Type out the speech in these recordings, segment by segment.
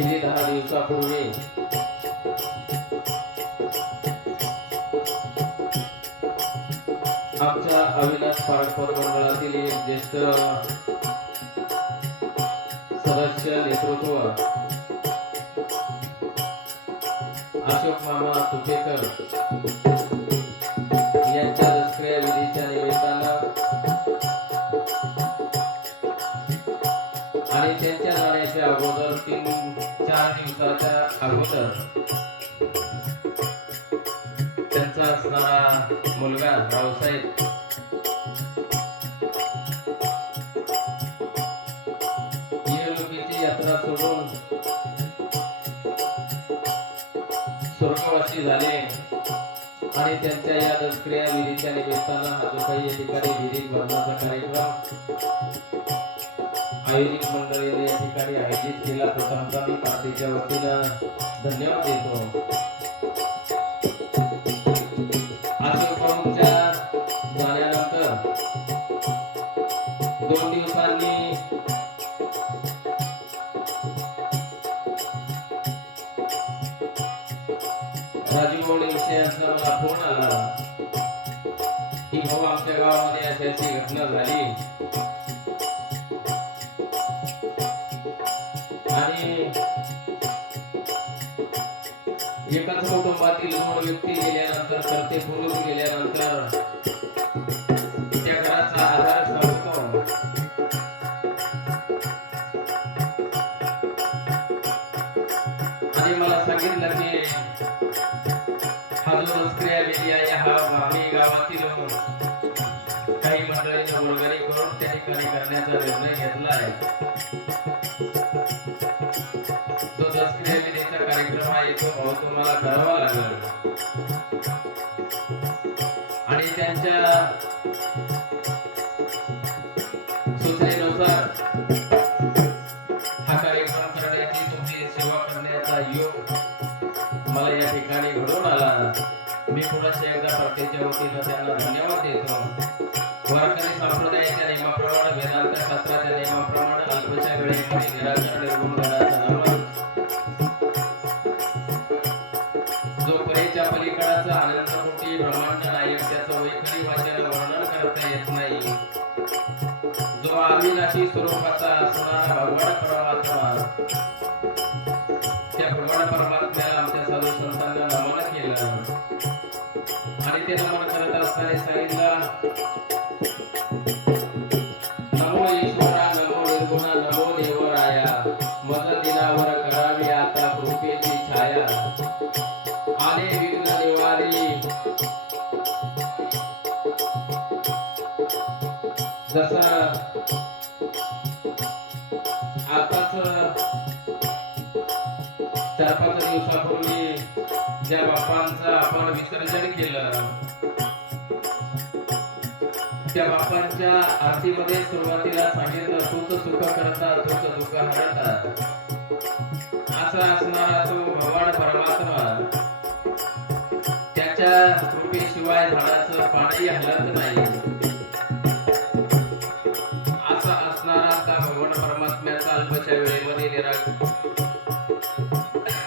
गेली 10 दिवसापूर्वी आमच्या अविनाश पारखोर मंडळातील एक ज्येष्ठ सदस्य नेतृत्व अशोक मामा तुपेकर यांच्या दसऱ्या विधीच्या निमित्तानं आणि त्यांच्या जाण्याच्या अगोदर 3-4 दिवसाच्या अगोदर त्यांचा असणारा मुलगा रावसाहेब येलोकीची यात्रा सोडून स्वर्गवासी झाले आणि त्यांच्या या दसऱ्या विधीच्या निमित्तानं हा जो काही या ठिकाणी विधी भरण्याचा कार्यक्रम आयोजित मंडळीने या ठिकाणी आयोजित केला प्रथमतः मी पार्टीच्या वतीनं धन्यवाद देतो। आजच्या जाण्यानंतर 2 दिवसांनी राजीव गोडेंचा मला फोन आला की भाऊ आमच्या गावामध्ये अशी घटना झाली आणि एकाच कुटुंबातील 2 व्यक्ती गेल्यानंतर करते पुरुष गेल्यानंतर त्या घराचा आधार संपतो आणि मला सांगितलं की हा जो दसऱ्या विधी आहे आम्ही गावातील काही मंडळींच्या वर्गणी करून त्या ठिकाणी करण्याचा निर्णय घेतला आहे. तो दसऱ्या विधीचा कार्यक्रम आहे तो भाऊ तुम्हाला करावा लागेल आणि त्यांच्या सूचनेनुसार हा कार्यक्रम करण्याची तुमची सेवा करण्याचा योग मला या ठिकाणी घडून आला. मी पुन्हा एकदा प्रत्येच्या वतीनं त्यांना धन्यवाद देतो. वारकरी संप्रदायाच्या नियमाप्रमाणे वेदांत शास्त्राच्या नियमाप्रमाणे अल्पच्या वेळेमध्ये निराकरण निर्गुण गणाचा नाम जो परेच्या पलीकडाचा आनंद कोटी ब्रह्मांड नायक त्याचं वैखरी वाचन वर्णन करता येत नाही. जो अविनाशी स्वरूपाचा असणारा भगवान परमात्मा त्या भगवान परमात्म्याला आमच्या साधू संतांना नमन केलं आणि ते नमन करत असताना सांगितलं नमो ईश्वरा नमो निर्गुणा नमो देवराया मज दिनावर करावी आता कृपेची छाया आले विघ्न निवारी. जसा आताच 4-5 दिवसापूर्वी ज्या बाप्पांचं आपण विसर्जन केलं त्या बाप्पांच्या आरतीमध्ये सुरुवातीला सांगितलं तूच सुख करता तूच दुःख हरता. असा असणारा तो भगवान परमात्मा त्याच्या कृपेशिवाय झाडाचं पाणी हलत नाही. असा असणारा त्या भगवान परमात्म्याचा अल्पच्या वेळेमध्ये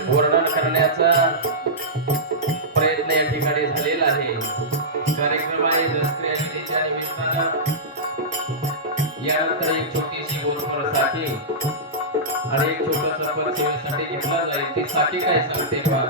वर्णन करण्याचा प्रयत्न या ठिकाणी झालेला आहे. कार्यक्रम आहे दसऱ्या विधीच्या निमित्तानं. यानंतर एक छोटीशी बोलपर साखी आणि एक छोटस पद सेवेसाठी घेतला जाईल. ती साखी काय सांगते पहा.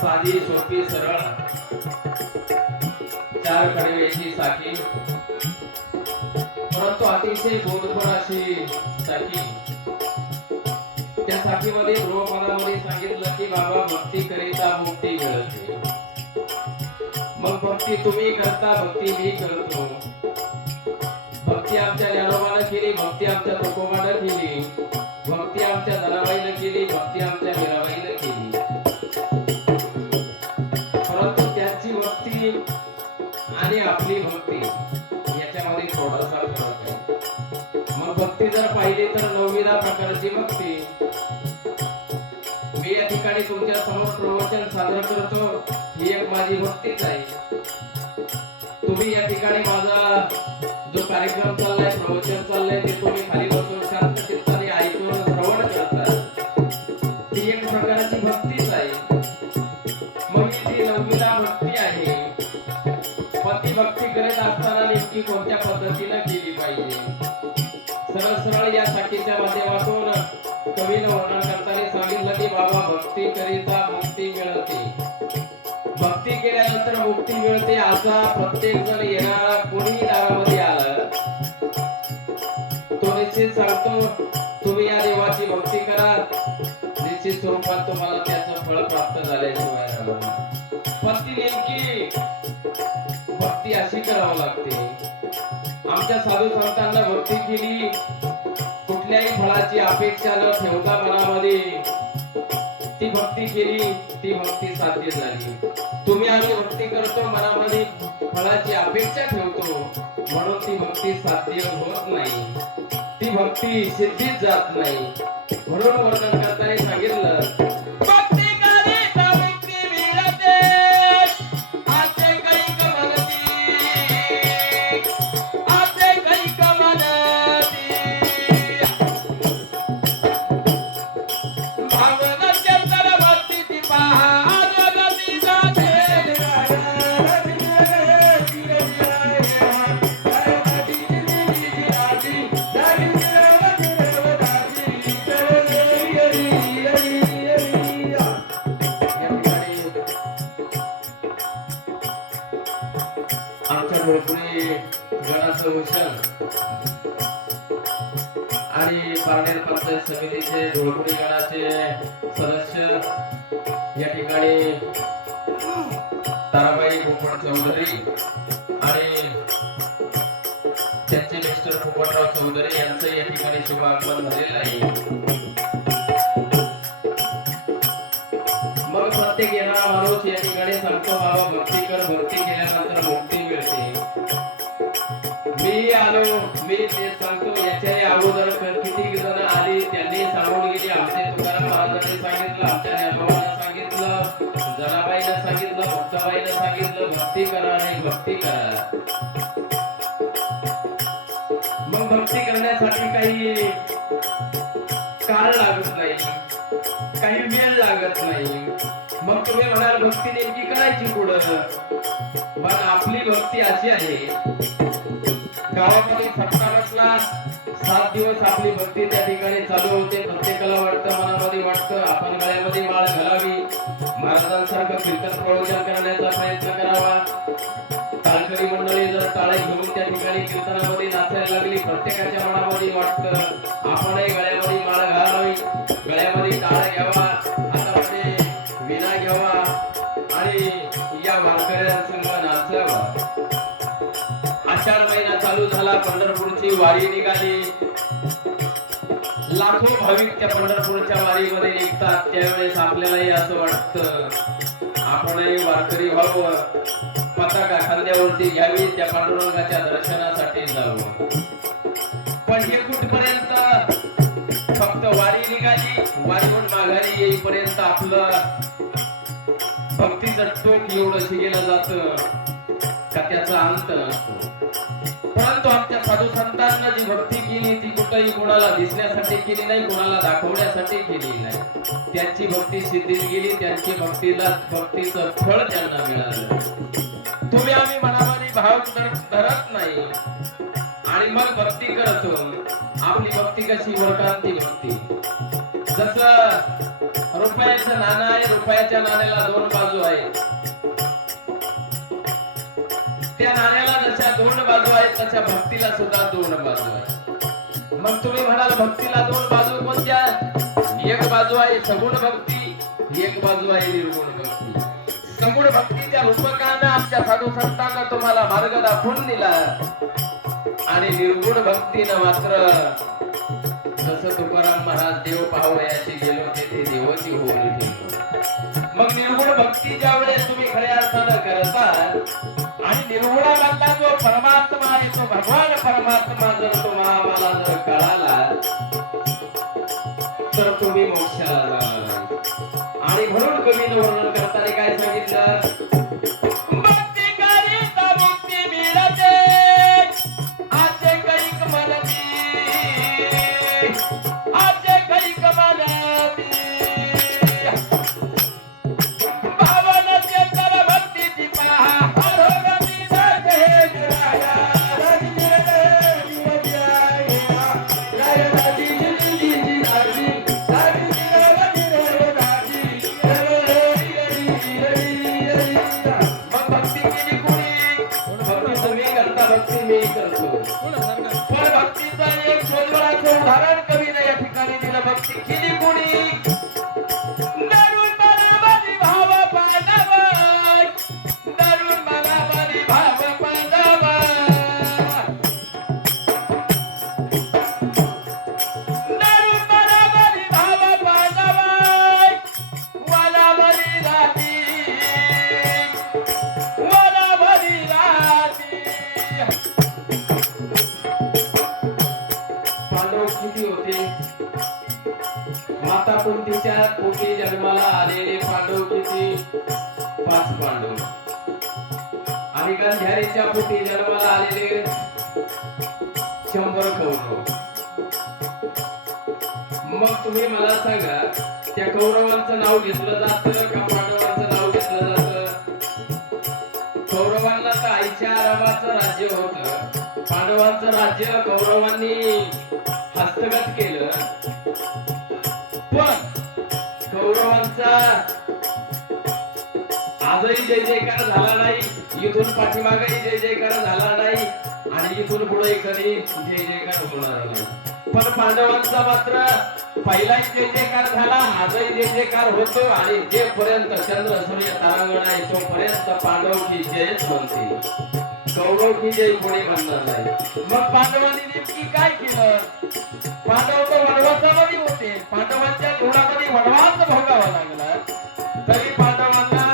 साधी सोपी सरळ 4 कडव्याची साखी परंतु अतिशय बोधपर अशी साखी. त्या साखीमध्ये गृहपादामध्ये सांगितलं की बाबा भक्ती करिता मुक्ती मिळते. मग भक्ती तुम्ही करता भक्ती मी करतो. भक्ती आमच्या ज्ञानोबानं केली भक्ती आमच्या तुकोबानं केली भक्ती आमच्या जनाबाईनं केली भक्ती आमच्या मीराबाईनं केली. आणि आपली भक्ती याच्यामध्ये थोडासा फरक आहे. मग भक्ती जर पाहिली तर 9 प्रकारची भक्ती. मी या ठिकाणी तुमच्या समोर प्रवचन सादर करतो ही एक माझी भक्तीच आहे. तुम्ही या ठिकाणी माझा जो कार्यक्रम चाललाय प्रवचन चाललंय ते तुम्ही खाली बसून शांत चित्ताने ऐकून श्रवण करता ही एक प्रकारची भक्तीच आहे. मग ती 9 भक्ती आहे. ती भक्ती करत असताना नेमकी कोणत्या पद्धतीने केली पाहिजे. सरळ या साखीच्या माध्यमातून कवीनं वर्णन करताना सांगितलं की बाबा भक्ती करिता मुक्ती मिळते. भक्ती केल्यानंतर मुक्ती मिळते. असा प्रत्येक जण येणारा कोणीही दारामध्ये आला तो निश्चित सांगतो तुम्ही या देवाची भक्ती करा निश्चित स्वरूपात तुम्हाला त्याचं फळ प्राप्त झाल्याशिवाय राहणार नाही. पण ती नेमकी भक्ती अशी करावी लागते. आमच्या साधू संतांना भक्ती केली कुठल्याही फळाची अपेक्षा न ठेवता मनामध्ये ती भक्ती केली ती भक्ती साध्य झाली. तुम्ही आम्ही भक्ती करतो मनामध्ये फळाची अपेक्षा ठेवतो म्हणून ती भक्ती साध्य होत नाही. ती भक्ती सिद्धीत जात नाही. म्हणून वर्णन करताना सांगितलं गणाचं भूषण आणि पारनेर पंचायत समितीचे धुळकुडी गणाचे सदस्य या ठिकाणी ताराबाई पोपट चौधरी आणि त्यांचे मिस्टर पोपटराव चौधरी यांचं या ठिकाणी शुभागमन झालेलं आहे. मग प्रत्येक येणारा माणूस या ठिकाणी सांगतो बाबा भक्ती कर, भक्ती केल्यानंतर मुक्ती मिळते. मी आलो, मी ते सांगतो. याच्या अगोदर किती जण आली, त्यांनी सांगून गेली. आमचे तुकाराम महाराजांनी सांगितलं, आमच्या ज्ञानोबांना सांगितलं, जनाबाईनं सांगितलं, भक्ताबाईनं सांगितलं, भक्ती करा आणि भक्ती करा. मग भक्ती करण्यासाठी काही काळ लागत नाही, काही वेळ लागत नाही. मग तुम्ही म्हणाल भक्ती नेमकी करायची पुढं. पण आपली भक्ती अशी आहे, गावामध्ये सप्ताह बसला 7 दिवस आपली भक्ती त्या ठिकाणी चालू होते. प्रत्येकाला वाटतं, मनामध्ये वाटतं आपण गळ्यामध्ये माळ घालावी, महाराजांसारखं कीर्तन प्रवचन करण्याचा प्रयत्न करावा. टाळकरी मंडळी जर टाळे घेऊन त्या ठिकाणी कीर्तनामध्ये नाचायला लागली, प्रत्येकाच्या मनामध्ये वाटतं आपणही गळ्यामध्ये माळ घालावी, गळ्यामध्ये टाळ घ्यावा, हातामध्ये विणा घ्यावा आणि या वारकऱ्यांसंग नाचावा. आषाढ महिना चालू झाला, पंढरपूरची वारी निघाली. लाखो भाविक त्या पंढरपूरच्या वारीमध्ये निघतात. त्यावेळेस आपल्यालाही असं वाटतं आपणही वारकरी व्हावं, पताका खांद्यावरती घ्यावी, त्या पांडुरंगाच्या दर्शनासाठी जावं. पण हे कुठपर्यंत? फक्त वारी निघाली, वारीहून माघारी येईपर्यंत आपलं भक्तीचं टोक एवढं शिकेलं जातं का त्याचा अंत नसतो. परंतु आमच्या साधू संतांना जी भक्ती केली ती कुठेही कोणाला दिसण्यासाठी केली नाही, कोणाला दाखवण्यासाठी केली नाही. त्यांची भक्ती सिद्धीत गेली, त्यांची भक्तीचं फळ त्यांना मिळालं. तुम्ही आम्ही मनामध्ये भाव धरत नाही आणि मग भक्ती करतो. आपली भक्ती कशी? वरकांती भक्ती. जसं रुपयाचं नाणं आहे, रुपयाच्या नाण्याला 2 बाजू आहेत. त्या नाण्याला जशा 2 बाजू आहेत तशा भक्तीला सुद्धा 2 बाजू आहेत. मग तुम्ही म्हणाल भक्तीला 2 बाजू कोणत्या? एक बाजू आहे सगुण भक्ती, एक बाजू आहे निर्गुण भक्ती. सगुण भक्तीच्या रूपकानं आमच्या साधू संतांना तुम्हाला मार्ग दाखवून दिला आणि निर्गुण भक्तीनं मात्र जसं तुकाराम महाराज देव पाहावयाची गेलो ते देवाची होळी ठेवलो. मग निर्गुण भक्ती ज्या वेळेस तुम्ही खऱ्या अर्थानं करता आणि निर्गुणामधला जो परमात्मा आहे तो भगवान परमात्मा जर तुम्हाला जर कळाला तर तुम्ही मोक्षाला जाणार. आणि म्हणून कवीनं वर्णन करताना काय सांगितलं? उदाहरण कवीने या ठिकाणी दिलं. भक्ती केली कोणी? दरुण मनामध्ये भाव पांडवा, दरुण मनामध्ये भाव पांडवा, दरुण मनामध्ये भाव पांडवा, वनामध्ये राहती, वनामध्ये राहती. किती होते? माता कुंतीच्या पोटी जन्माला आलेले पांडव किती? 5 पांडव. आणि गांधारीच्या पोटी जन्माला आलेले 100 कौरव. मग तुम्ही मला सांगा त्या कौरवांचं नाव घेतलं जातं का पांडवांचं नाव घेतलं जातं? कौरवांना तर आईच्या आरामाचं राज्य होतं, पांडवांचं राज्य कौरवांनी हस्तगत केलं. पण कौरवांचा आजही जय जयकार झाला नाही इथून पाठीमागही जय जयकार झाला नाही आणि इथून पुढे कधी जय जयकार होणार नाही. पण पांडवांचा मात्र पहिलाही जय जयकार झाला, आजही जय जयकार होतो आणि जेपर्यंत चंद्र सूर्य तारांगण आहे तोपर्यंत पांडव की जयच म्हणते, कौरव की जय कोणी म्हणणार नाही. मग पांडवांनी नेमकी काय केलं? पांडव तर वनवासामध्ये होते, पांडवांच्या धुळामध्ये वनवास भोगावा लागला, तरी पांडवांना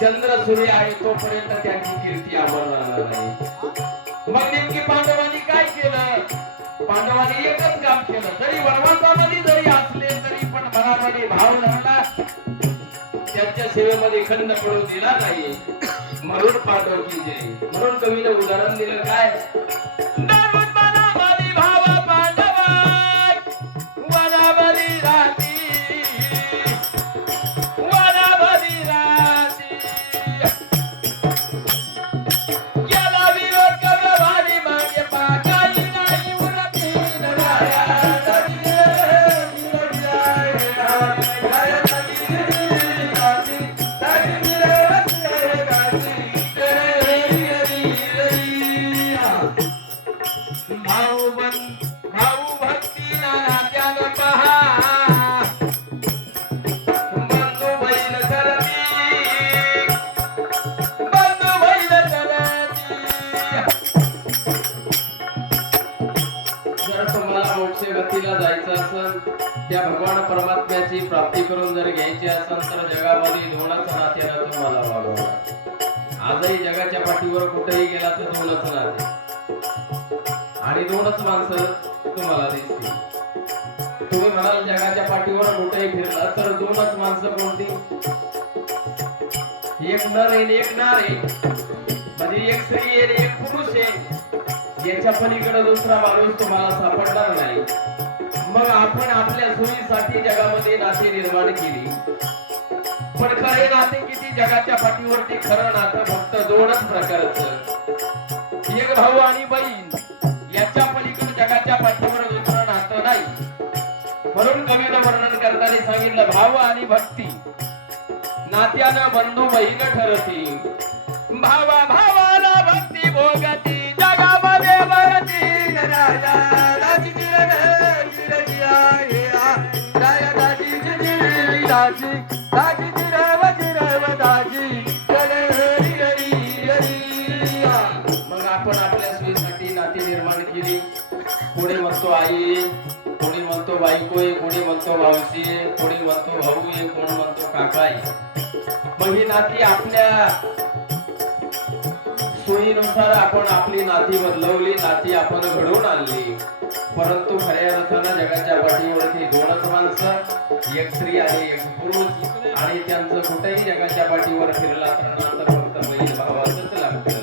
चंद्र सूर्य आहे तोपर्यंत त्यांची कीर्ती अमर राहणार नाही. मग नेमकी पांडवांनी काय केलं? पांडवांनी एकच काम केलं, जरी वनवासामध्ये जरी असले तरी पण मनामध्ये भाव धरला, त्यांच्या सेवेमध्ये खंड पडू दिला नाही, म्हणून पांडव की जय. म्हणून कवीने उदाहरण दिलं काय? त्या भगवान परमात्म्याची प्राप्ती करून जर घ्यायची असेल तर जगामध्ये दोनच नात्यानं तुम्हाला वागवणार. आजही जगाच्या पाठीवर कुठेही गेला तर दोनच नाते आणि दोनच माणसं तुम्हाला दिसतील. तुम्ही म्हणाल जगाच्या पाठीवर कुठेही फिरला तर दोनच माणसं कोणती? एक नर आहे एक नार आहे, म्हणजे एक स्त्री आहे एक पुरुष आहे. याच्या पलीकडे दुसरा माणूस तुम्हाला सापडणार नाही. मग आपण आपल्या सोयीसाठी जगामध्ये नाते निर्माण केली, पण खरे नाते किती? जगाच्या पाठीवरती खरं नातं फक्त दोनच प्रकारचं, एक भाऊ आणि बहीण. याच्या पलीकडे जगाच्या पाठीवर दुसरं नातं नाही. म्हणून कवीनं वर्णन करताना सांगितलं, भाव आणि भक्ती नात्यानं बंधू बहीण ठरती, भावा भावाला भक्ती भोगती, जगामध्ये भरती राजा राजी दाजी दाजी जिरव जिरव दाजी. मग आपण आपल्या सोयीसाठी नाती निर्माण केली. कोणी म्हणतो आई, कोणी म्हणतो बायको आहे, कोणी म्हणतो मावशी आहे, कोणी म्हणतो भाऊ आहे, कोणी म्हणतो काका आहे. मग ही नाती आपल्या सोयीनुसार आपण आपली नाती बदलवली, नाती आपण घडवून आणली. परंतु खऱ्या अर्थानं जगाच्या पाठीवरती दोनच माणसं, एक स्त्री आणि एक पुरुष, आणि त्यांचं कुठेही जगाच्या पाठीवर फिरला तर नातं फक्त बहीण भावाचंच लागतं.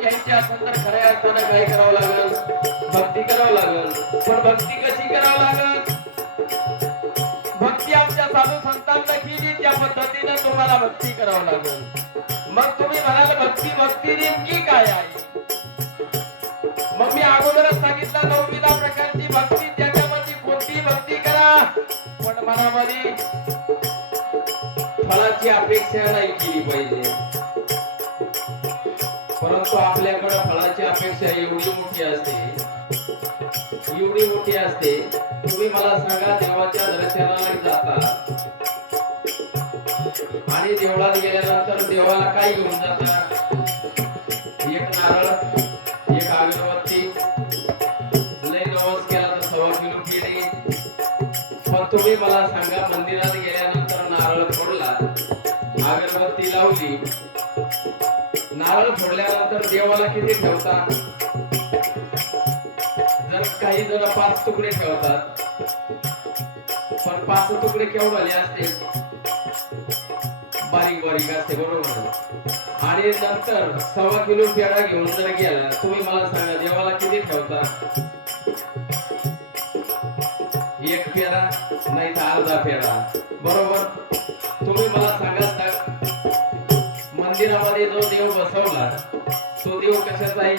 घ्यायची असेल तर खऱ्या अर्थानं काय करावं लागेल? भक्ती करावं लागेल. पण भक्ती कशी करावं लागेल? भक्ती आमच्या साधू संतांना केली त्या पद्धतीने तुम्हाला भक्ती करावं लागेल. मग तुम्ही म्हणाल भक्ती नेमकी काय आहे? मग मी अगोदरच सांगितलं 9 प्रकारची भक्ती, त्याच्यामध्ये कोणती भक्ती करा पण मनामध्ये फळाची अपेक्षा नाही केली पाहिजे. परंतु आपल्याकडे फळाची अपेक्षा एवढी मोठी असते. तुम्ही मला सांगा, देवाच्या दर्शनाला जाता आणि देवळात गेल्यानंतर देवाला काय घेऊन जाता? एक नारळ, एक अगरबत्ती, लय नवस केला तर 1.25 किलो केळी. पण तुम्ही मला सांगा, मंदिरात गेल्यानंतर नारळ फोडला, अगरबत्ती लावली, नारळ फोडल्यानंतर देवाला किती ठेवता? जर तर काही जण 5 तुकडे ठेवतात, पण 5 तुकडे केवढे असते, बारीक बारीक असते, बरोबर. आणि नंतर 1.25 किलो पेढा घेऊन जर गेला, तुम्ही मला सांगा देवाला किती ठेवता? एक पेढा नाही तर अर्धा पेढा, बरोबर. तुम्ही मला सांगा मंदिरामध्ये जो देव बसवला तो देव कशाचा आहे?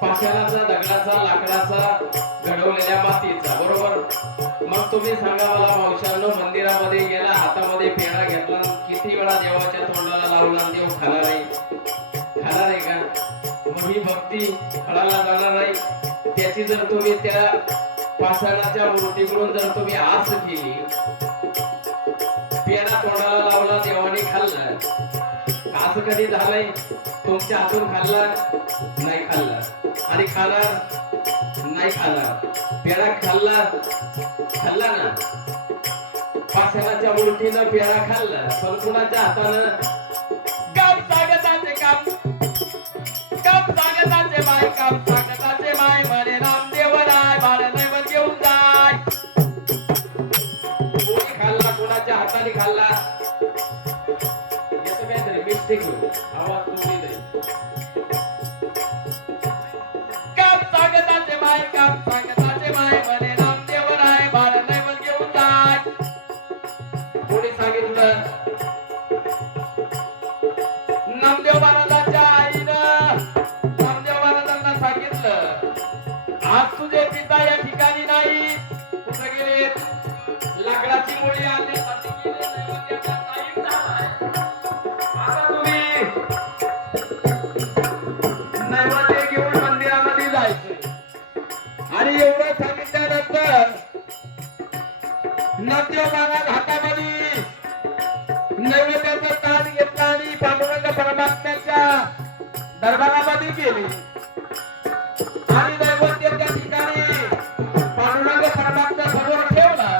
पाषाणाचा, दगडाचा, लाकडाचा, घडवलेल्या मातीचा, बरोबर. मग तुम्ही सांगा मला मावशांनो, मंदिरामध्ये गेला, हातामध्ये पेढा घेतला, किती वेळा देवाच्या तोंडाला लावला, देव खाणार आहे? खाणार आहे का? मग ही भक्ती फळाला जाणार नाही. त्याची जर तुम्ही त्या पाषाणाच्या मूर्तीकडून जर तुम्ही आस केली, पेढा तोंडाला लावला, देवाने खाल्ला, असं कधी झालंय? तुमच्या हातून खाल्ला नाही? खाल्ला. आणि खाणार नाही? खाणार. पेढा खाल्ला खाल्ला ना, पाषाणाच्या मूर्तीनं पेढा खाल्ला, पण कुणाच्या हातानं? काम सांगताचे काम, काम सांगताचे माय, काम सांगताचे माय, म्हणे नामदेव राय बाळ नैवेद्य घेऊन जाय. कोणी खाल्ला? कुणाच्या हाताने खाल्ला? याचं काहीतरी मिस्टेक होईल, आवाज तुम्ही नाही. काम सांगताचे माय, काम सांगताचे माय, म्हणे नामदेव राय बाळ नैवेद्य घेऊन जाय. कोणी सांगितलं? नामदेव महाराजांच्या आईनं नामदेव महाराजांना सांगितलं, आज तुझे पिता या ठिकाणी नाही, कुठे गेले? लाकडाची मुळी आणण्यासाठी गेले, नैवेद्याचा टाइम झालाय. आता तुम्ही नैवेद्य घेऊन मंदिरामध्ये जायचं. आणि एवढं सांगितल्यानंतर नामदेव महाराज हातामध्ये नैवेद्याचा ताट घेतला आणि पांडुरंग परमात्म्याच्या दरबारामध्ये गेले. आणि नैवेद्य त्या ठिकाणी पांडुरंग परमात्म्या समोर ठेवला.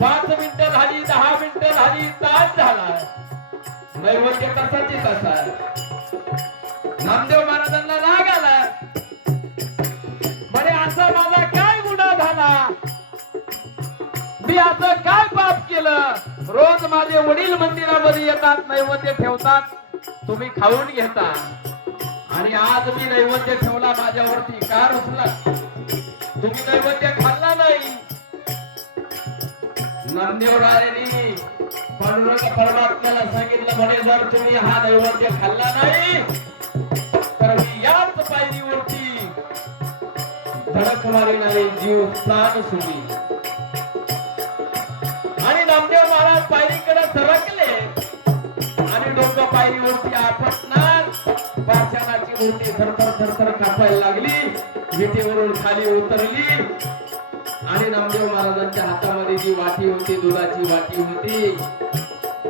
5 मिनिटं झाली, 10 मिनिटं झाली, तास झाला, नैवेद्य कसाची तसा. नामदेव महाराजांना राग आला, म्हणे असा माझा काय गुन्हा झाला? मी असं काय पाप केलं? रोज माझे वडील मंदिरामध्ये येतात, नैवेद्य ठेवतात, तुम्ही खाऊन घेता, आणि आज मी नैवेद्य ठेवला, माझ्यावरती का रुसला? तुम्ही नैवेद्य खाल्ला नाही. नामदेव रायांनी पांडुरंग परमात्म्याला सांगितलं, म्हणे जर तुम्ही हा नैवेद्य खाल्ला नाही तर मी याच पायरीवरती धडक मारी नाही, जीव प्राण सोडी. आणि नामदेव महाराज पायरीकडे सरकले आणि डोकं पायरीवरती आपटणार, पाषाणाची मूर्ती थरथर थरथर कापायला लागली, विटेवरून खाली उतरली. आणि नामदेव महाराजांच्या हातामध्ये जी वाटी होती, दुधाची वाटी होती,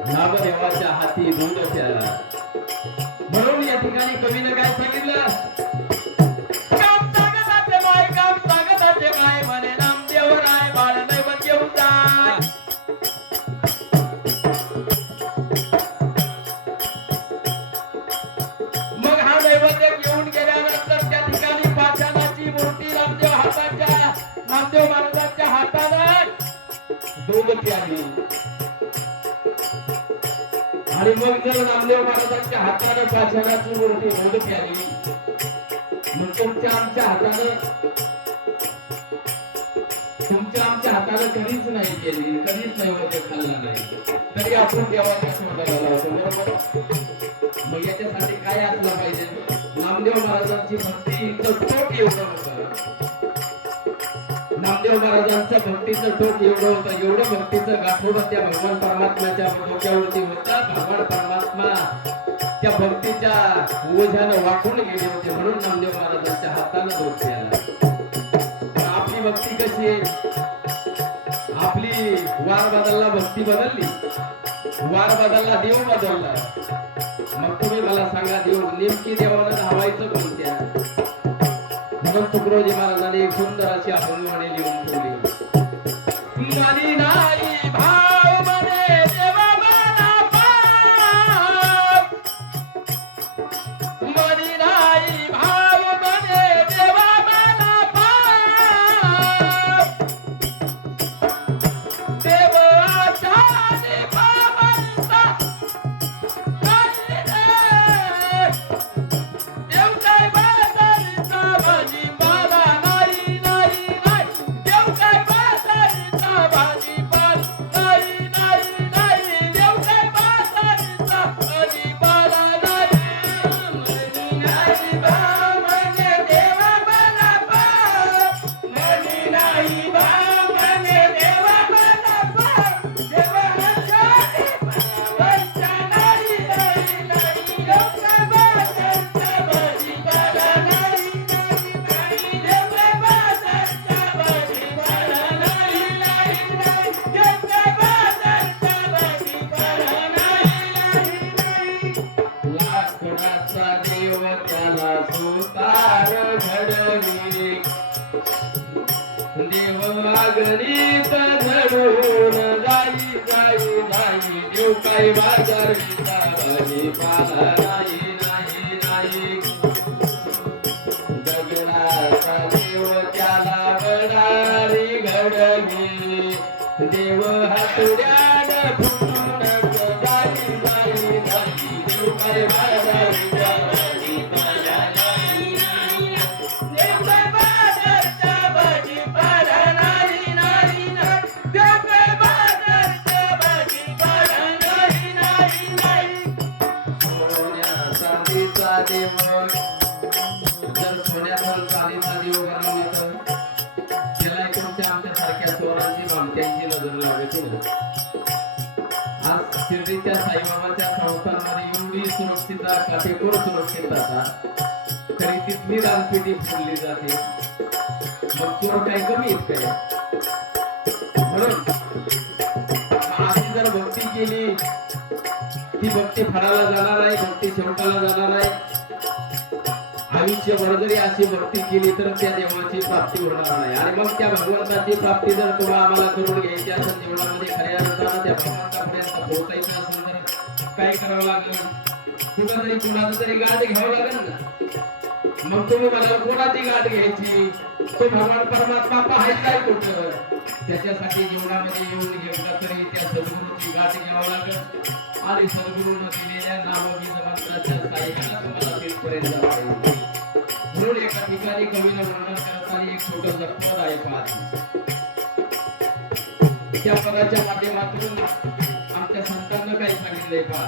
नामदेवाच्या हाती दूध प्याला. म्हणून या ठिकाणी कवीने काय सांगितलं? काम सांगताचे माय, काम सांगताचे माय, म्हणे नामदेव राय बाळ नैवेद्य घेऊन जाय. मग हा नैवेद्य घेऊन गेल्यानंतर त्या ठिकाणी पाषाणाची मूर्ती नामदेव महाराजांच्या हातानं दूध प्याली. आणि मग जर नामदेव महाराजांच्या हातानं पाषाणाची मूर्ती दूध प्याली, मग तुमच्या आमच्या हातानं कधीच नाही केली, कधीच नैवेद्य खाल्ला नाही, तरी आपण देवाच्या शोधाला लावतो, बरोबर. मग याच्यासाठी काय असलं पाहिजे? नामदेव महाराजांची भक्तीचं टोक एवढं होतं, नामदेव महाराजांचं भक्तीचं टोक एवढं होतं, एवढं भक्तीचं गाठोडं त्या भगवान परमात्म्याच्या डोक्यावरती होतं. भगवान परमात्मा त्या भक्तीच्या ओझ्यानं वाकून गेले होते, म्हणून नामदेव महाराजांच्या हातानं दूध प्याला. आपली भक्ती कशी आहे? आपली वार बदलला, भक्ती बदलली, वार बदलला, देव बदलला. मग तुम्ही मला सांगा, देव नेमकी देवाला धावायचं कोणत्या? म्हणून तुकडोजी महाराजांनी एक सुंदर अशी अभंगवाणी लिहून ठेवली. मनी नाही भाव म्हणे देवा मला पाव, मनी नाही भाव म्हणे गणित घडून जाई जाई जाई देव काही बाजार विचारली पाला नाही नाही नाही जगण्याचा देव त्याला घडारी घडवी देव हातुड्यान फुटून जाई जाई जाई देव काही बाजार विचारली पाला नाही नाही देव काही बाजारच्या भाजी पाला नाही नाही नाही देव काही बाजारच्या भाजी पाला नाही नाही नाही सोन्या चांदीचा देव जर सोन्याचा चांदीचा देव बनवला तर त्याला तुमच्या आमच्या सारख्या चोरांची भामट्यांची नजर लागते ना आज शिर्डीच्या साईबाबाच्या संस्थांमध्ये एवढी सुरक्षितता काटेकोर सुरक्षितता तरी तिथली दानपेटी फोडली जाते मग चोर काय कमी आहेत काय म्हणून आधी जर भक्ती केली ती भक्ती फळाला जाणार आहे भक्ती शेवटाला जाणार आहे आयुष्यभर जरी अशी भक्ती केली तर त्या देवाची प्राप्ती होणार नाही आणि मग त्या भगवंताची प्राप्ती जर तुम्हाला आम्हाला करून घ्यायची असेल जीवनामध्ये खऱ्या अर्थानं त्या भगवंतापर्यंत पोहोचायचं असेल तर काय करावं लागेल कुठं तरी कोणाचं तरी गाठ घ्यावं लागेल ना मग तुम्ही मला कोणाची गाठ घ्यायची तो भगवान परमात्मा पाहायचा काय कुठं त्याच्यासाठी जीवनामध्ये येऊन घेतला तरी त्या सद्गुरूची गाठ घ्यावं लागेल आणि सद्गुरूनं दिलेल्या नामोगी मंत्राच्या साह्यानं तुम्हाला तिथपर्यंत जावं म्हणून एका ठिकाणी कवीनं वर्णन करताना एक छोटं पद आहे पहा त्या पदाच्या माध्यमातून आमच्या संतांना काय सांगितलंय पहा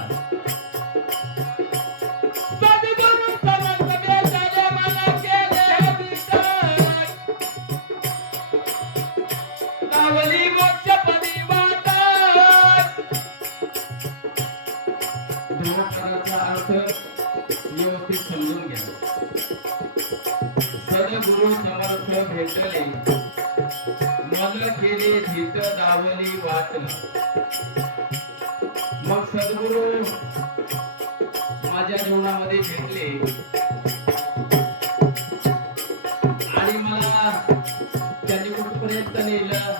व्यवस्थित समजून घ्या सद्गुरु समर्थ भेटले मल केले धीत दावली वाट मग सद्गुरु माझ्या जीवनामध्ये भेटले आणि मला त्यांनी कुठपर्यंत नेलं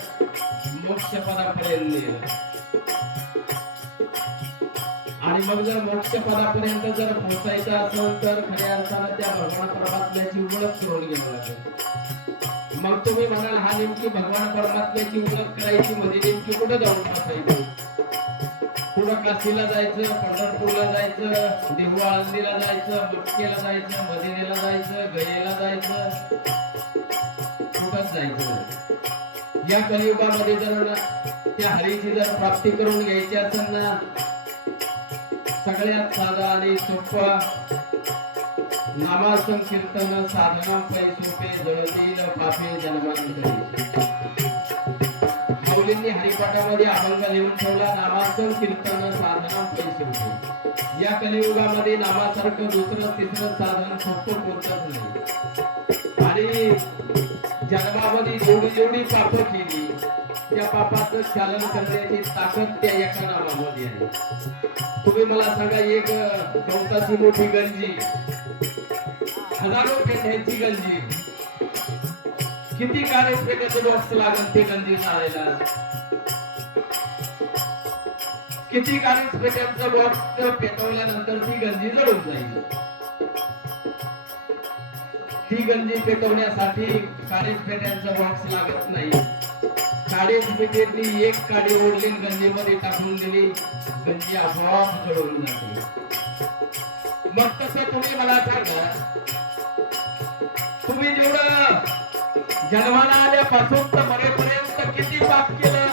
मोक्षपदापर्यंत नेलं आणि मग जर मोक्षपदापर्यंत जर पोहोचायचं असेल तर खऱ्या अर्थानं त्या भगवान परमात्म्याची ओळख करून घ्यावी लागेल मग तुम्ही म्हणाल हा नेमकी भगवान परमात्म्याची ओळख करायची म्हणजे नेमकी कुठं जाऊन बसायचं पुढं काशीला जायचं पंढरपूरला जायचं देहू आळंदीला जायचं मक्केला जायचं मदिनेला जायचं गयेला जायचं कुठंच जायचं या कलियुगामध्ये जर त्या हरीची जर प्राप्ती करून घ्यायची असेल ना सगळ्यात साधा आणि सोपा नामसंकीर्तन साधना पै सोपे जळतील पापे जन्मांतरी माऊलींनी हरिपाठामध्ये अभंग लिहून ठेवला नामसंकीर्तन साधना पै सोपे या कलियुगामध्ये नामासारखं दुसरं तिसरं साधन सोपं कोणतंच नाही आणि जन्मामध्ये जेवढी जेवढी पापं केली त्या पापाचं चालन करण्याची ताकद त्या एका नामामध्ये आहे तुम्ही मला सांगा एक गवताची मोठी गंजी हजारो पेट्यांची गंजी किती काळे पेट्याचे बॉक्स लागल ते गंजी चालायला किती काळे पेट्यांचं बॉक्स पेटवल्यानंतर ती गंजी जळून जाईल ती गंजी पेटवण्यासाठी काळे पेट्यांचा बॉक्स लागत नाही काळे पेट्यांनी एक काडी ओढली गंजीमध्ये टाकून दिली गंजी आपोआप जळून जाते मग तसं तुम्ही मला सांगा तुम्ही जेवढं जन्माला आल्यापासून तर मरेपर्यंत किती पाप केलं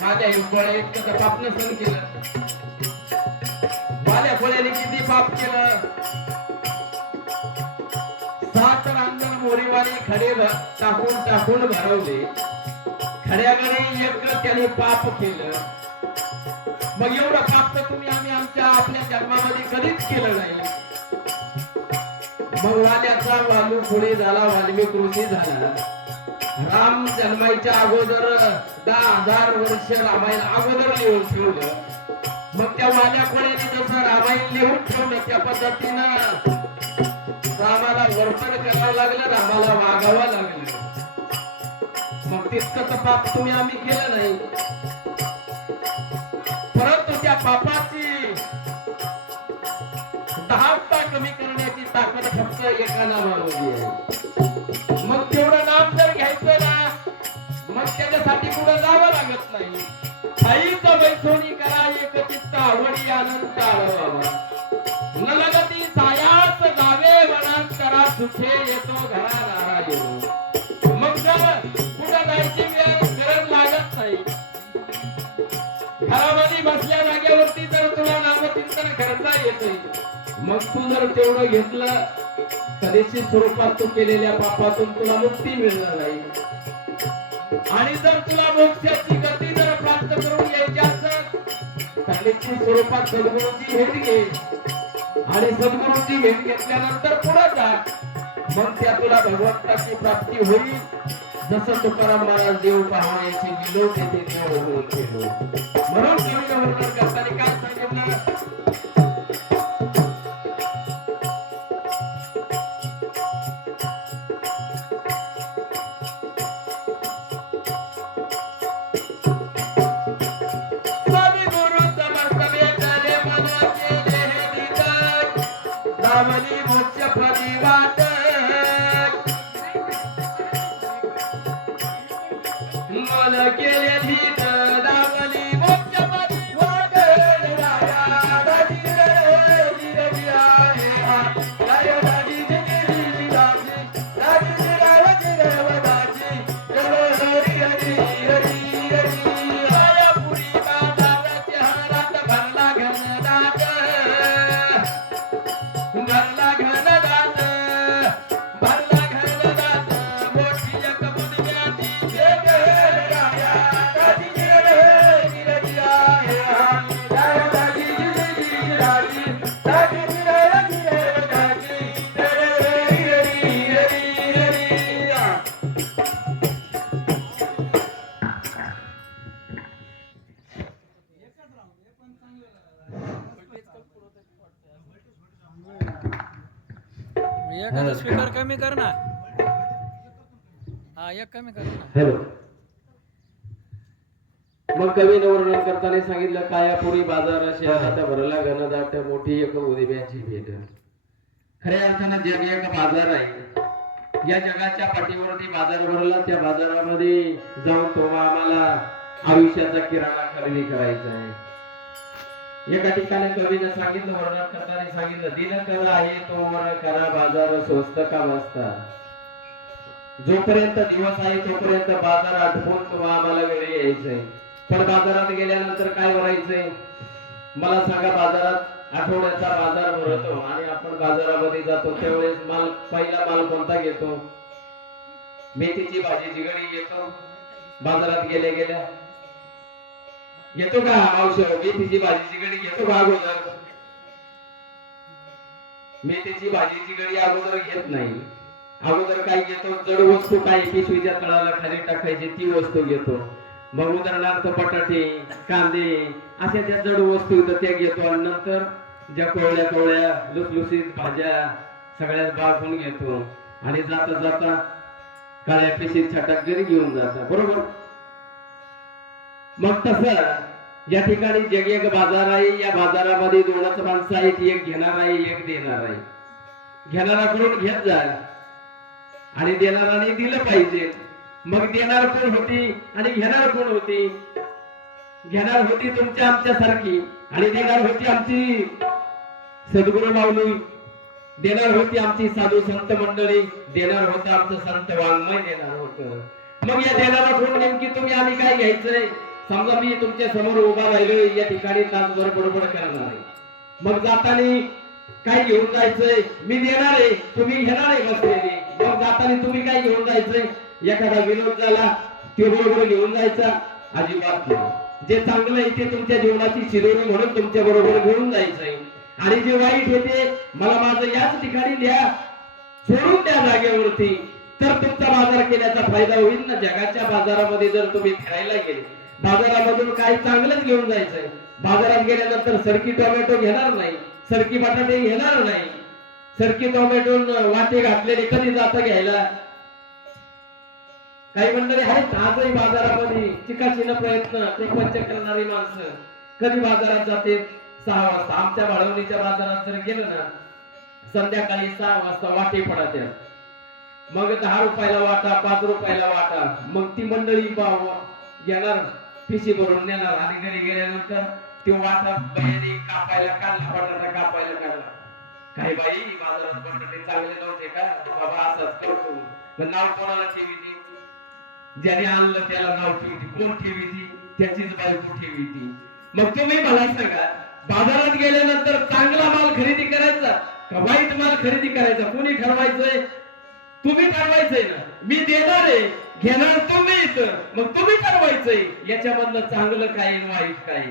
माझ्या एवढ्या इतकं पाप नसून केलं माझ्या फळ्याने किती पाप केलं 7 रांजण मोरीवाणी खडे टाकून भरवले खड्याकडे एक त्याने पाप केलं मग एवढं पाप तर तुम्ही आम्ही आपल्या जन्मामध्ये कधीच केलं नाही मग वाल्याचा वालू पुढे झाला वाल्मिक ऋषी झाला राम जन्माच्या अगोदर 10,000 वर्ष रामायण अगोदर लिहून ठेवलं मग त्या वाल्यापुढे जसं रामायण लिहून ठेवलं त्या पद्धतीनं रामाला तडफड करावं लागलं ना, मला वागावं लागलं. मग तितकं पाप तुम्ही आम्ही केलं नाही, परंतु त्या पापाची 10 कमी करण्याची ताकद फक्त एका नावामध्ये आहे. मग तेवढं नाम जर घ्यायचं ना, मग त्याच्यासाठी कुठं जावं लागत नाही. आईचा बैसोनी करा एक चित्त आवडी अनंत बाबा, न लगती सायास गावे वनात करा सुखे येतो घरा नारायण. मग जर कुठं जायची गरज लागत नाही, घरामध्ये बसल्या जागेवरती जर तुला नामचिंतन करता येते, मग तू जर तेवढं घेतलं, कधीची स्वरूपात तू केलेल्या पापातून तुला मुक्ती मिळणार नाही. आणि जर तुला मोक्षाची गती जर प्राप्त करून यायची असेल, कधीची स्वरूपात सद्गुरूची भेट घे, आणि सद्गुरूची भेट घेतल्यानंतर पुढे जा, मग त्या तुला भगवंताची प्राप्ती होईल. जसं तुकाराम महाराज देव पाहण्याची विलोक येते देव होईल. म्हणून कवीनं वर्णन करताना काय सांगितलं, दामली मोक्ष प्रतिवाद मन केले धीत, दामली मोक्ष प्रतिवाद राया दादी रे राया दादी रे दादी दादी राया रे वदाची रे रे राया पुरी बाजाराच्या हारात भरला घनदाट, भरला घनदाट, भरला घनदाट, मोठी एक बुधव्याची एक राया दादी रे राया दादी रे दादी दादी रे दादी एखादा स्पीकर कमी कर ना. हा एक कमी कर ना. हॅलो. मग कवीनं वर्णन करताना सांगितलं, कायापुरी बाजार शहरात भरला घनदाट, मोठी एक उदिब्याची भेट. खऱ्या अर्थानं जग एक बाजार आहे. या जगाच्या पाठीवरती बाजार भरला, त्या बाजारामध्ये जाऊन तो आम्हाला आयुष्याचा किराणा खरेदी करायचा आहे. एका ठिकाणी कवीनं सांगितलं, वर्णन करताना सांगितलं, दिन कर आहे तो वर करा बाजार स्वस्त का बसता. जोपर्यंत दिवस आहे तोपर्यंत बाजार आठवून तुम्हाला आम्हाला वेळ यायचंय. पण बाजारात गेल्यानंतर काय भरायचंय मला सांगा. बाजारात आठवड्याचा बाजार भरतो आणि आपण बाजारामध्ये जातो त्यावेळेस पहिला माल कोणता घेतो? मेथीची भाजीची गडी घेतो. बाजारात गेल्या गेल्या घेतो का मावशी? मेथीची भाजीची गडी घेतो का अगोदर? मेथीची भाजीची गडी अगोदर घेत नाही. अगोदर काय घेतो? जड वस्तू काय पिशवीच्या तळाला खाली टाकायची ती वस्तू घेतो. मग उदाहरणार्थ बटाटे, कांदे अशा ज्या जड वस्तू येतात त्या घेतो आणि नंतर ज्या कोवळ्या कोवळ्या लुसलुसीत भाज्या सगळ्यात बाळगून घेतो आणि जाता जाता काळ्या पिशीत छटाक घरी घेऊन जाता. बरोबर? मग तसं या ठिकाणी जग एक बाजार आहे. या बाजारामध्ये दोनच माणसं आहेत, एक घेणार आहे एक देणार आहे. घेणाराकडून घेत जा आणि देणाराने दिलं पाहिजे. मग देणार कोण होती आणि घेणार कोण होती? घेणार होती तुमच्या आमच्या सारखी आणि देणार होती आमची सद्गुरू माऊली, देणार होती आमची साधू संत मंडळी, देणार होतं आमचं संत वाङ्मय देणार होतं. मग या देणाराकडून नेमकी तुम्ही आम्ही काय घ्यायचंय? समजा मी तुमच्या समोर उभा राहिलोय, या ठिकाणी तासभर बडबड करणार आहे. मग जाताना काय घेऊन जायचंय? मी देणार आहे, तुम्ही घेणार आहे बसलेली. मग जाताना तुम्ही काय घेऊन जायचंय? एखादा विनोद झाला तो बरोबर घेऊन जायचा? अजिबात नाही. जे चांगलं आहे ते तुमच्या जीवनाची शिरोरी म्हणून तुमच्या बरोबर घेऊन जायचंय आणि जे वाईट होते मला माझं याच ठिकाणी द्या, सोडून द्या जागेवरती, तर तुमचा बाजार केल्याचा फायदा होईल ना. जगाच्या बाजारामध्ये जर तुम्ही फिरायला गेले, बाजारामधून काही चांगलंच घेऊन जायचंय. बाजारात गेल्यानंतर सरकी टोमॅटो घेणार नाही, सरकी बटाटे घेणार नाही, सरकी टोमॅटो वाटे घातलेली कधी जाता घ्यायला? काही मंडळी आहेत आजही बाजारामध्ये चिकाशीनं प्रयत्न प्रपंच करणारी माणसं कधी बाजारात जाते? 6 वाजता. आमच्या भाडवणीच्या बाजारात जर गेलं ना संध्याकाळी 6 वाजता वाटे पडात्या. मग 10 रुपयाला वाटा, 5 रुपयाला वाटा. मग ती मंडळी घेणार, पिशी भरून नेणार आणि घरी गेल्यानंतर तो वाटा बाईने कापायला काढला, बटाटा कापायला काढला. काय बाई बाजारात बटाटे चांगले नव्हते का? बाबा असंच करतो. पण नाव कोणाला ठेवीती? ज्याने आणलं त्याला नाव ठेवती. कोण ठेवीती? त्याचीच बायको ठेवीती. मग तुम्ही मला सांगा, बाजारात गेल्यानंतर चांगला माल खरेदी करायचा का वाईट माल खरेदी करायचा? कोणी ठरवायचंय? तुम्ही ठरवायचंय ना. मी देणार आहे, घेणार तुम्हीच. मग तुम्ही ठरवायचंय याच्यामधलं चांगलं काय आणि वाईट काय.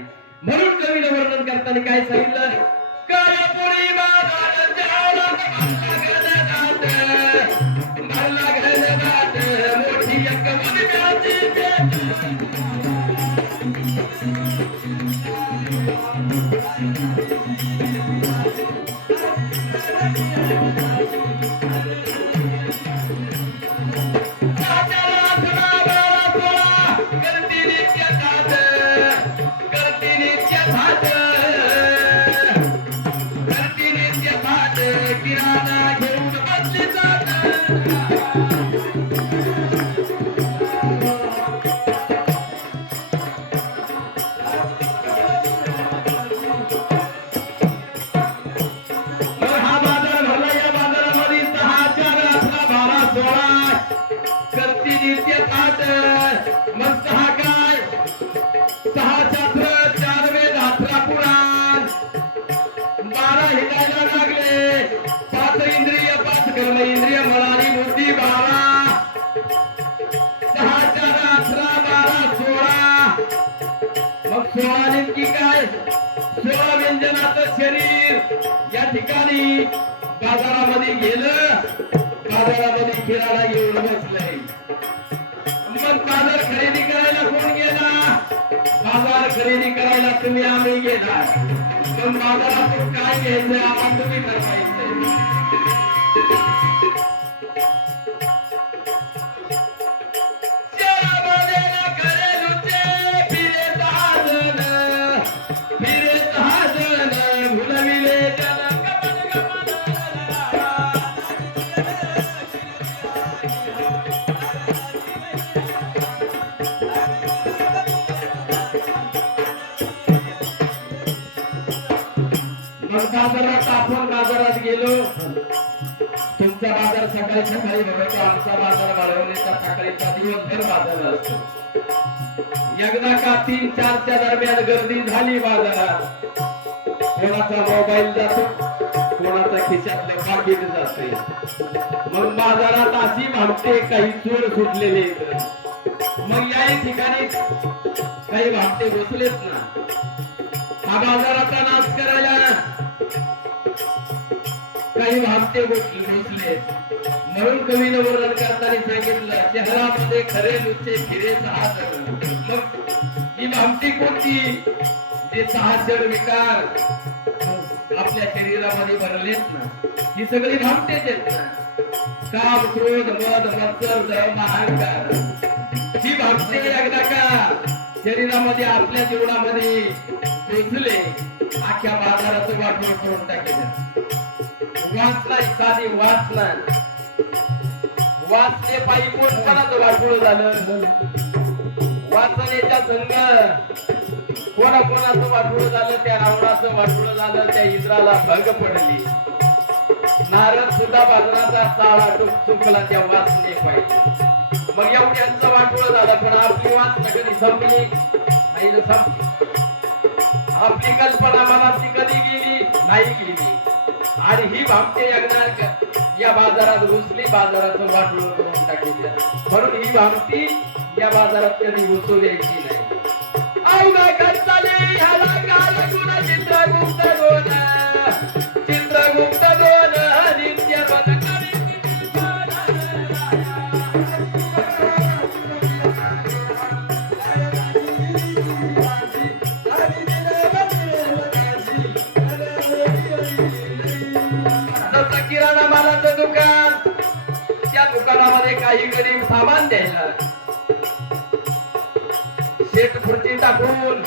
म्हणून कवीने वर्णन करताना काय सांगितलं? काळ्यापुरी बाजारात जावला मला घनदाट मोठी एक मुलगाची पेट. इंद्रिय मनाली बुद्धी 12 6 4 18 12 16. मग 16 नेमकी काय? 16 व्यंजनाचं शरीर या ठिकाणी बाजारामध्ये गेलं. बाजारामध्ये किराणा येऊन बसलंय. मग बाजार खरेदी करायला कोण गेला? बाजार खरेदी करायला तुम्ही आम्ही गेला. पण बाजारातून काय घ्यायचं आपण तुम्ही ठरवायचं. बाजारात आपण बाजारात गेलो. तुमचा बाजार सकाळी सकाळी भरतो, आमचा बाजार बाळवणीचा सकाळीचा दिवसभर बाजार असतो. एकदा का 3-4च्या दरम्यान गर्दी झाली बाजारात. कोणाचा मोबाईल जातो, कोणाचा खिशातलं पाकिट जाते. मग बाजारात अशी भामटे काही चोर सुटलेले. मग या ठिकाणी काही भामटे बसलेत ना. हा बाजाराचा नाश करायला काही भामटे घुसले. म्हणून कवीने वर्णन करताना सांगितलं, शहरामध्ये खरे नुसते फिरे 6 जण. मग ही भामटी कोणती? जे 6 जड विकार आपल्या शरीरामध्ये भरलेत ना, ही सगळी भामटेच आहेत ना. काम, क्रोध, मद, मत्सर, धर्म, अहंकार. ही भामटे एकदा का शरीरामध्ये आपल्या जीवनामध्ये घुसले, अख्ख्या बाजाराचं वाटोळ करून टाकले. वाचलाय साधी वाचला. वाचले पायी कोणाचं वाटोळ झालं? वाचण्याच्या संघ कोणाचं वाटोळ झालं? त्या रावणाचं वाटोळ झालं. त्या इंद्राला भंग पडली. नारद सुद्धा बाजाराचा साळा चुकला त्या वाचणे पाहिजे. मग एवढ्यांचं वाटोळ झालं. पण आपली वाचना कधी संपली नाही. आपली कल्पना मनाची कधी गेली नाही गेली. आणि ही भामटे या बाजारात घुसली, बाजाराचं वाटोळ करून टाकली. म्हणून ही भामटी या बाजारात कधी घुसू द्यायची नाही. चित्रगुप्त दोन नित्य काही गरीब सामान द्यायला शेट खुर्ची टाकून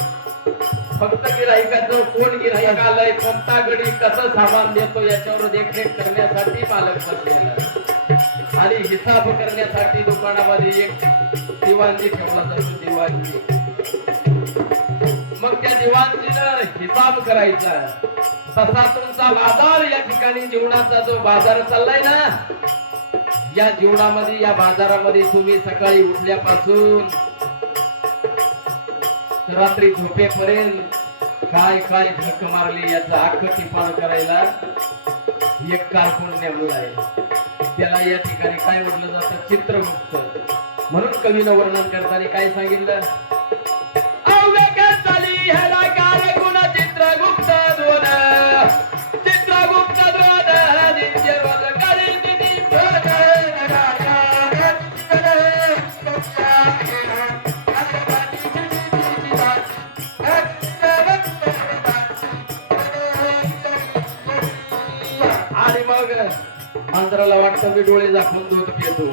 फक्त गिराईकाचं कोण गिराईक आलंय कोणता गडी कसं सामान देतो याच्यावर देखरेख करण्यासाठी मालक बसलेला आणि हिसाब करण्यासाठी दुकानामध्ये एक दिवाणजी ठेवला जातो दिवाणजी मग त्या दिवाणजीनं हिसाब करायचा तसा तुमचा बाजार या ठिकाणी जीवनाचा जो बाजार चाललाय ना या जीवनामध्ये या बाजारामध्ये तुम्ही सकाळी उठल्यापासून रात्री झोपेपर्यंत काय काय धक्क मारली याचं अख्खं टिपाण करायला एक कारकून नेमला आहे त्याला या ठिकाणी काय म्हटलं जातं चित्रगुप्त म्हणून कवीनं वर्णन करताना काय सांगितलं चित्रगुप्त दोन चित्रगुप्त दोन नित्य रोज आणि मग मांजराला वाटतं मी डोळे झाकून दूध पितो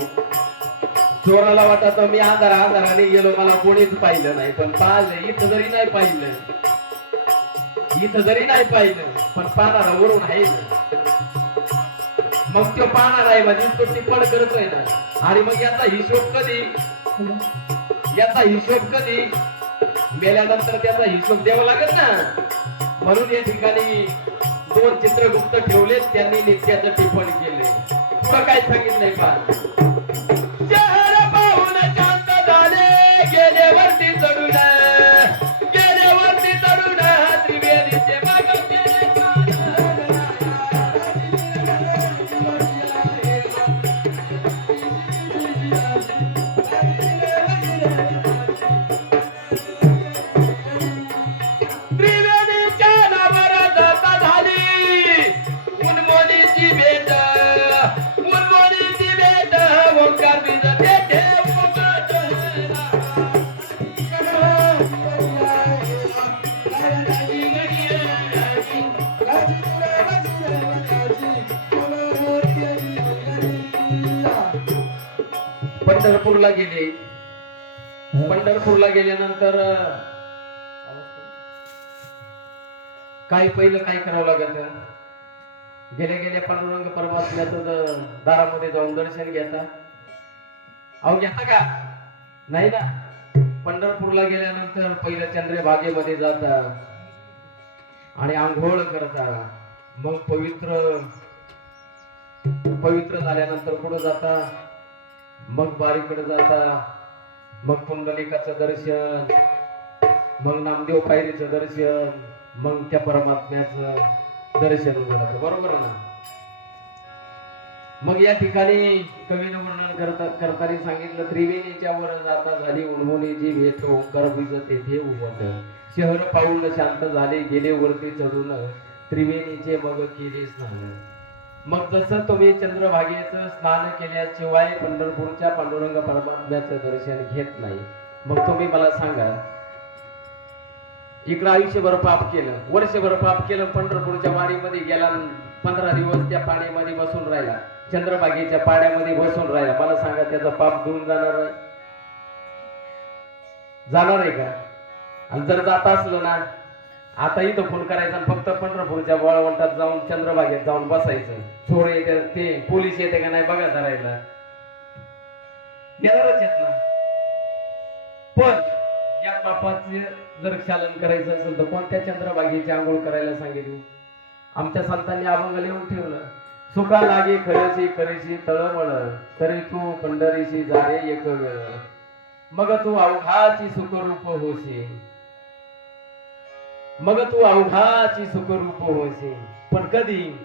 चोराला वाटत मी आंधाराने गेलो मला कोणीच पाहिलं नाही पण पाहिलं इथं जरी नाही पाहिलं पण पाहणारा वरून आहे मग तो पाहणार आहे म्हणजे तो टिप्पण करतोय ना आणि मग याचा हिशोब कधी मेल्यानंतर त्याचा हिशोब द्यावा लागेल ना म्हणून या ठिकाणी दोन चित्रगुप्त ठेवले त्यांनी नित्याचं टिप्पण केले पुढं काय सांगितलंय पहा गेल्यावरती चढून त्रिवेणीचे माग त्रिवेणीच्या नावावर जाता झाली उन्मोनीची भेट ओंकार बीज तेथे पंढरपूरला गेले पंढरपूरला गेल्यानंतर काय पहिलं काय करावं लागत गेल्या पांडुरंग परमात्म्याचं दारामध्ये जाऊन दर्शन घेता अहो घेता का नाही ना पंढरपूरला गेल्यानंतर पहिलं चंद्रभागेमध्ये जाता आणि आंघोळ करता मग पवित्र झाल्यानंतर पुढे जाता मग बारीकडे जाता मग पुंडलिकाचं दर्शन मग नामदेव पायरीचं दर्शन मग त्या परमात्म्याचं दर्शन होतं बरोबर ना मग या ठिकाणी कवीनं वर्णन करताना सांगितलं त्रिवेणीच्या वर जाता झाली उन्होनीची भेट ओंकार बीज तेथे उमट शहर पाऊल शांत झाले गेले वरती चढून त्रिवेणीचे मग केले स्नान मग जसं तुम्ही चंद्रभागेचं स्नान केल्याशिवाय पंढरपूरच्या पांडुरंग परमात्म्याचं दर्शन घेत नाही मग तुम्ही मला सांगा इकडं आयुष्यभर पाप केलं वर्षभर पाप केलं पंढरपूरच्या वारीमध्ये गेला 15 दिवस त्या पाण्यामध्ये बसून राहिला चंद्रभागेच्या पाण्यामध्ये बसून राहिला मला सांगा त्याचा पाप धुवून जाणार आहे का आणि जर जात असलं ना आता इथं फोन करायचा आणि फक्त पंढरपूरच्या वळवंटात जाऊन चंद्रभागेत जाऊन बसायचं चोर येते ते पोलीस येते का नाही बघा धरायला येणारच येत ना पण या पापाचे जर क्षालन करायचं असेल तर कोणत्या चंद्रभागेची आंघोळ करायला सांगितली आमच्या संतांनी अभंग लिहून ठेवलं सुखा लागे खरशी करीशी तळमळ तरी तू पंढरीशी जारे एक वेळ मग तू अवघाची सुखरूप होशी पण कधी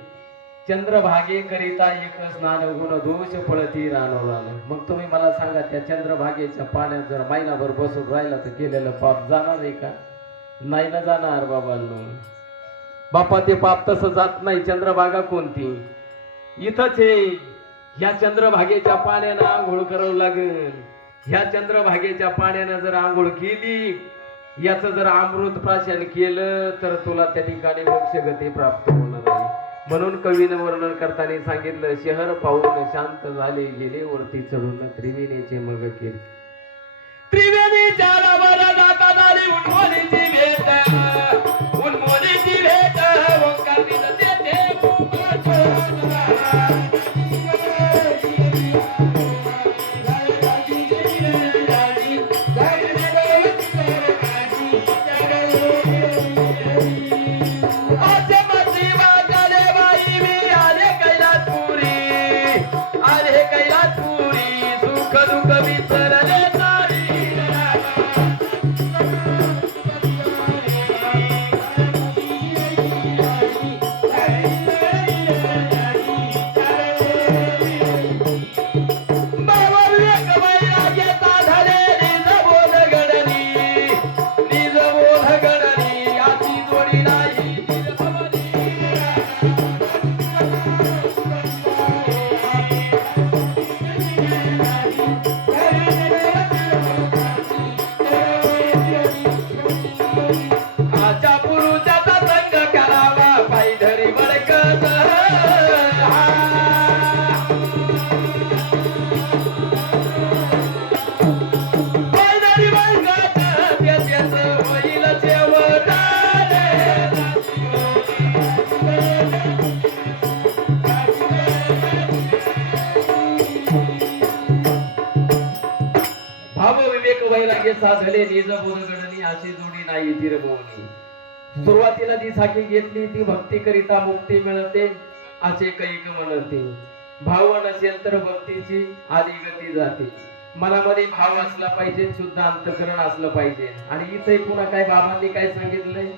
चंद्रभागे करिता एक स्नान गुण दोष फळती रानवला मग तुम्ही मला सांगा त्या चंद्रभागेच्या पाण्यात जर महिनाभर बसून राहिला तर केलेलं पाप जाणार आहे का नाही ना जाणार बाबांनो बापा ते पाप तसं जात नाही चंद्रभागा कोणती इथंच आहे ह्या चंद्रभागेच्या पाण्यानं आंघोळ करावं लागेल ह्या चंद्रभागेच्या पाण्यानं जर आंघोळ केली याचं जर अमृत प्राशन केलं तर तुला त्या ठिकाणी मोक्ष गती प्राप्त होणार आहे म्हणून कवीनं वर्णन करताना सांगितलं, शहर पाहून शांत झाले गेले वरती चढून त्रिवेणीचे मग केले. त्रिवेणीच्या रवाला जाता झाली उन्मोलीची भेट, उन्मोलीची भेट ओंकार दिसते ते मुख साधले निज बोधगणनी अशी जोडी नाही तिरबोनी. सुरुवातीला जी साखी घेतली ती भक्ती करिता मुक्ती मिळते असे कैक म्हणते. भाव नसेल तर भक्तीची आदी गती जाते. मनामध्ये भाव असला पाहिजे, शुद्ध अंतकरण असलं पाहिजे. आणि इथे पुन्हा काय बाबांनी काय सांगितलंय,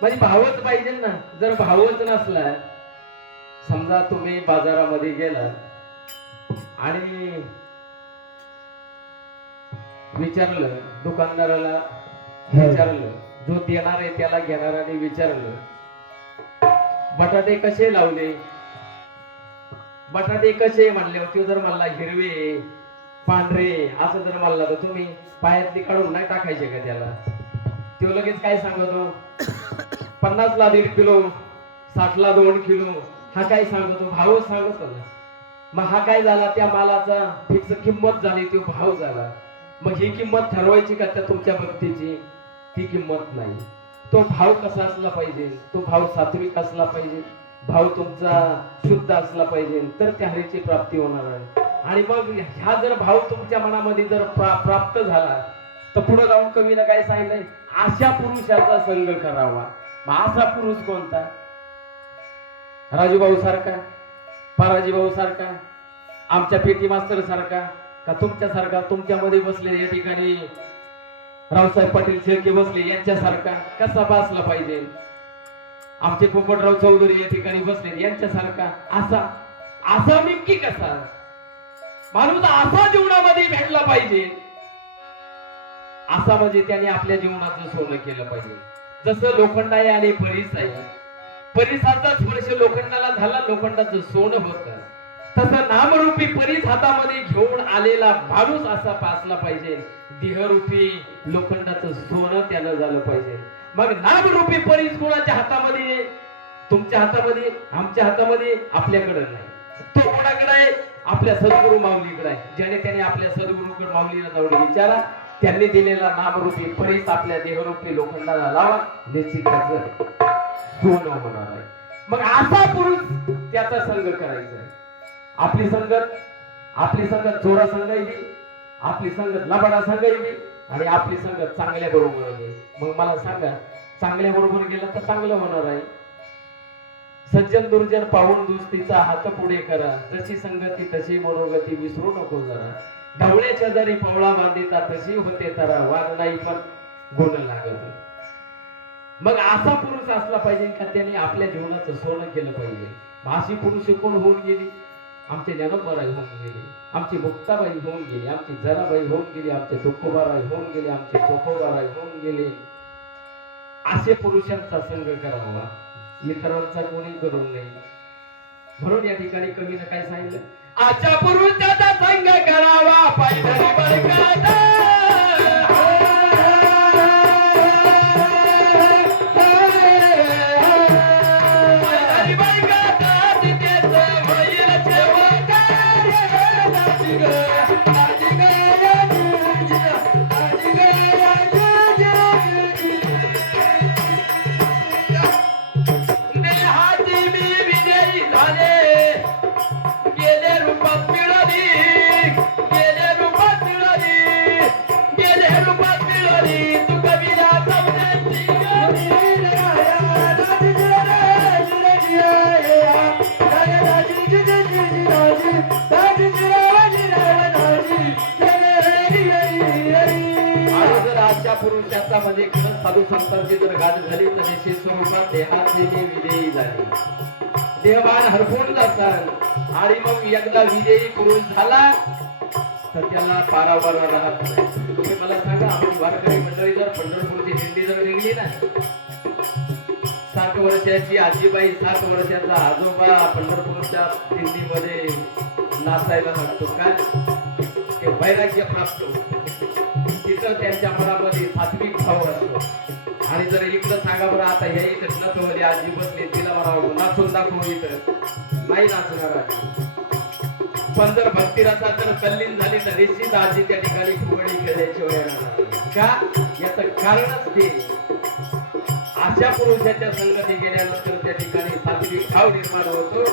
म्हणजे भावच पाहिजे ना. जर भावच नसला, समजा तुम्ही बाजारामध्ये गेला आणि विचारलं, दुकानदाराला विचारलं, जो देणार आहे त्याला घेणाऱ्याने विचारलं, बटाटे कसे लावले, बटाटे कसे म्हणले होते. जर मला हिरवे पांढरे असं जर म्हणला तर तुम्ही पायातली काढून नाही टाकायचे का त्याला. तो लगेच काय सांगतो, 50 ला 1.5 किलो, 60 ला 2 किलो, हा काय सांगतो, भाव सांगतो ना. मग हा काय झाला, त्या मालाचा फिक्स किंमत झाली, तो भाव झाला. मग ही किंमत ठरवायची का त्या तुमच्या भक्तीची, ती किंमत नाही. तो भाव कसा असला पाहिजे, तो भाव सात्विक असला पाहिजे, भाव तुमचा शुद्ध असला पाहिजे, तर त्या हरीची प्राप्ती होणार आहे. आणि मग ह्या जर भाव तुमच्या मनामध्ये जर प्राप्त झाला तर पुढे जाऊन कवीनं काय सांगितलंय, अशा पुरुषाचा संग करावा. मग असा पुरुष कोणता, राजूभाऊ सारखा, पाराजीभाऊ सारखा, आमच्या पेटी मास्तर सारखा, का तुमच्यासारखा, तुमच्यामध्ये बसले या ठिकाणी रावसाहेब पाटील शेळके बसले यांच्यासारखा कसा बसला पाहिजे, आमचे पोपटराव चौधरी या ठिकाणी बसले यांच्यासारखा, असा असा नक्की कसा माणूस असा जीवनामध्ये भेटला पाहिजे. असा म्हणजे त्याने आपल्या जीवनाचं सोनं केलं पाहिजे. जसं लोखंडाई आणि परीस आहे, परीसाचा स्पर्श लोखंडाला झाला, लोखंडाचं सोनं होतं. तसं नामरूपी परीस हातामध्ये घेऊन आलेला माणूस असा पासला पाहिजे. देहरूपी लोखंडाचं सोनं त्यानं झालं पाहिजे. मग नामरूपी परीस कोणाच्या हातामध्ये, तुमच्या हातामध्ये, आमच्या हातामध्ये, आपल्याकडे नाही. तो कोणाकडे आहे, आपल्या सद्गुरु माऊलीकडे आहे. ज्याने त्याने आपल्या सद्गुरूकडे माऊलीला जाऊन विचारा, त्यांनी दिलेला नामरूपी परीस आपल्या देहरूपी लोखंडाला लावा, निश्चितच सोनं होणार आहे. मग असा पुरुष त्याचा संग करायचा आहे. आपली संगत चोरा संघायची, आपली संगत लबाडा संघायची, आणि आपली संगत चांगल्या बरोबर आहे. मग मला सांगा, चांगल्या बरोबर गेला तर चांगलं होणार आहे. सज्जन दुर्जन पाहून दुस्तीचा हात पुढे करा, जशी संगती तशी मनोगती विसरू नको जरा. ढवळ्याच्या जरी पवळा बांधिता तशी होते तरा, वाद नाही पण गुण लागत. मग असा पुरुष असला पाहिजे का त्याने आपल्या जीवनाचं सोनं केलं पाहिजे. अशी पुरुष कोण होऊन गेली, आमचे ज्ञानोबाराय होऊन गेले, आमची मुक्ताबाई होऊन गेली, आमची जराबाई होऊन गेली, आमचे तुकोबाराय होऊन गेले, आमचे चोखोबाराय होऊन गेले. असे पुरुषांचा संग करावा, इतरांचा कोणी करू नये. म्हणून या ठिकाणी कवीनं काय सांगितलं, आजच्या पुरुषाचा संग करावा पायधरी बळकात. तिकडं साधू संतांची जर गाठ झाली तर निश्चित स्वरूपात देहाची मी विदेयी झाली. देवान हरपून जातात आणि मग एकदा विदेयी पुरुष झाला तर त्याला पारावर राहत नाही. तुम्ही मला सांगा, आपण वारकरी मंडळी जर पंढरपूरची दिंडी जर निघली ना, 60 वर्षाची आजीबाई 60 वर्षाचा आजोबा पंढरपूरच्या दिंडीमध्ये नाचायला लागतो का? ते वैराग्य प्राप्त होतं. तिथं त्यांच्या मनामध्ये सात्विक भाव असतो. आणि जर इकडं सांगा बरं, आता ह्या इथं नथमध्ये आजी बसली, तिला म्हणावं नाचून दाखव, इथं नाही नाचणार आजी. पण जर भक्तिरसात जर तल्लीन झाली तर निश्चित आजी त्या ठिकाणी फुगडी खेळायची वेळ येणार. का? याचं कारणच ते, अशा पुरुषाच्या संगती गेल्यानंतर त्या ठिकाणी सात्विक भाव निर्माण होतो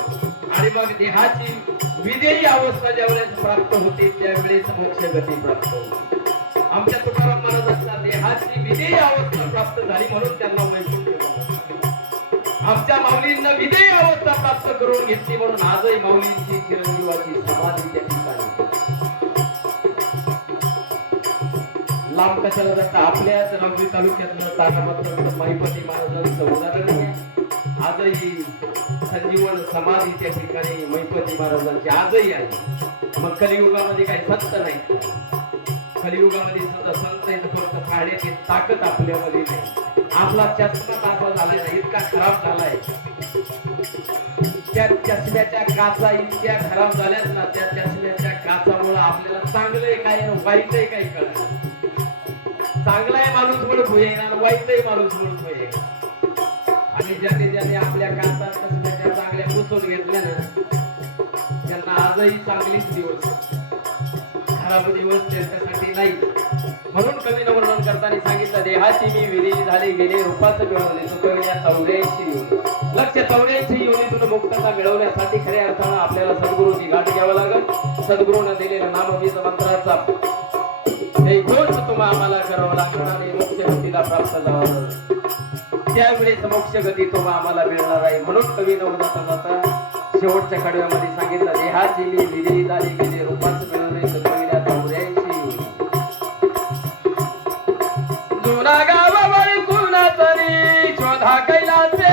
आणि मग देहाची विदेयी अवस्था ज्यावेळेस प्राप्त होते त्यावेळेस मोक्ष गती प्राप्त होते. आमच्या तुकाराम महाराजांच्या देहाची विदेयी अवस्था प्राप्त झाली म्हणून त्यांना वैकुंठ म्हणतात. आमच्या माऊलींना विदेयी अवस्था प्राप्त करून घेतली म्हणून आजही माऊलींची चिरंजीवाची समाधी त्या ठिकाणी. लांब कशाला जाता, आपल्याच रामगिरी तालुक्यातलं तानामात्र महिपती महाराजांचं उदाहरण आहे. आजही संजीवन समाधी त्या ठिकाणी महिपती महाराजांची आजही आहे. मग कलियुगामध्ये काही संत नाही. कलियुगामध्ये सुद्धा संत आहे, फक्त पाहण्याची ताकद आपल्यामध्ये नाही. आपला चष्मा तापा झालाय ना, इतका खराब झालाय. त्या चष्म्याच्या काचा इतक्या खराब झाल्यात ना, त्या चष्म्याच्या काचामुळे आपल्याला चांगलंय काय वाईटही काही कळत. चांगलाही माणूस म्हणून होईना, वाईटही माणूस म्हणून होईना. आणि ज्याने आपल्या काचा चष्म्याच्या चांगल्या पुसून घेतल्या ना, त्यांना आजही चांगलीच दिवस, खराब दिवस त्यांच्यासाठी नाही. म्हणून कवीनं वर्णन करताना सांगितलं, देहाची मी विदेयी झाली गेले, रूपाचं मिळवले चुकविल्या 84 योनी. लक्ष 84 योनीतून मुक्तता मिळवण्यासाठी खऱ्या अर्थानं आपल्याला सद्गुरूची गाठ घ्यावं लागेल. सद्गुरूनं दिलेल्या नामवीज मंत्राचा घोष तुम्हा आम्हाला करावं लागणार आणि मोक्ष गतीला प्राप्त जावं. त्यावेळेस मोक्ष गती तुम्हा आम्हाला मिळणार आहे. म्हणून कवीनं उदाता जाता शेवटच्या कडव्यामध्ये सांगितलं, देहाची मी विदेयी झाली गेले, रूपाचं मिळवले चुकविल्या 84 योनी. जुना गावावर कुणा तरी शोधा कैलासे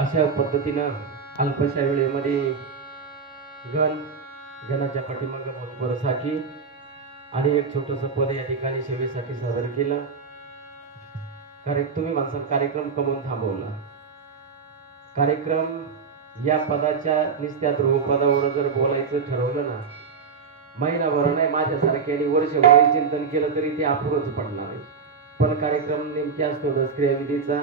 अशा पद्धतीनं अल्पशा वेळेमध्ये गणाच्या पाठीमागे बोधपर साखी आणि एक छोटस पद या ठिकाणी सेवेसाठी सादर केलं. तुम्ही माणसाला कार्यक्रम कमवून थांबवला. कार्यक्रम या पदाच्या निस्त्या ध्रुवपदावर जर बोलायचं ठरवलं ना, महिनाभर नाही माझ्यासारख्याने वर्षभर चिंतन केलं तरी ते अपुरच पडणार आहे. पण कार्यक्रम नेमके असतो क्रियाविधीचा